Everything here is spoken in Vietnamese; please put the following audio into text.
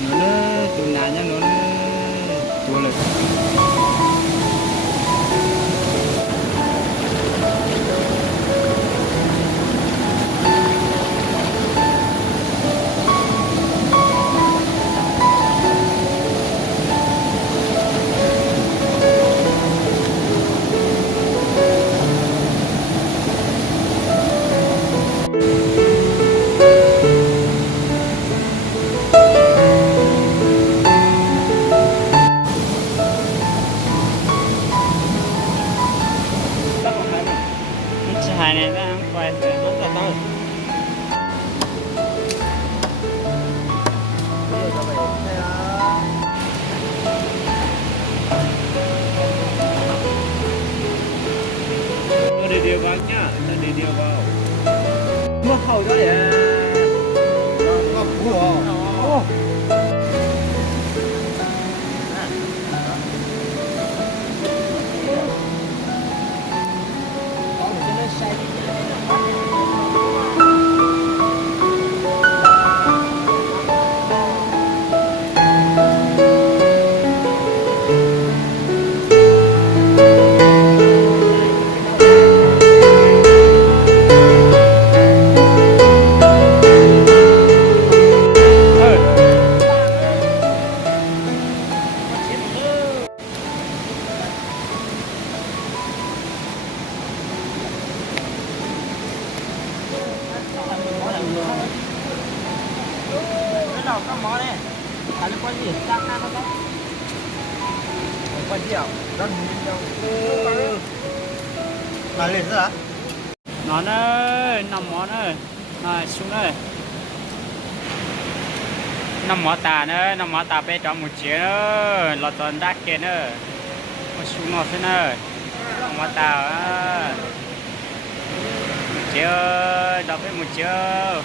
nó tụi nhà nhá nó chua lực. Hai này nó quay nó là to. Đi điều vào nhá, đi điều vào. Mua khẩu cho để. Nó cua. Cái có món này, là quan gì? Sang ăn nó có. Quan gì à? Rắn nhiều. Là lên rồi hả? Nó ơi, 5 món ơi. Này xuống đây. 5 món tà nữa, 5 món tà bé trong một chiếc nữa, lọt toàn đắt kia nữa. Một xuống nó thế nữa. 5 món tà á. Một chiếc, đọc với một chiếc.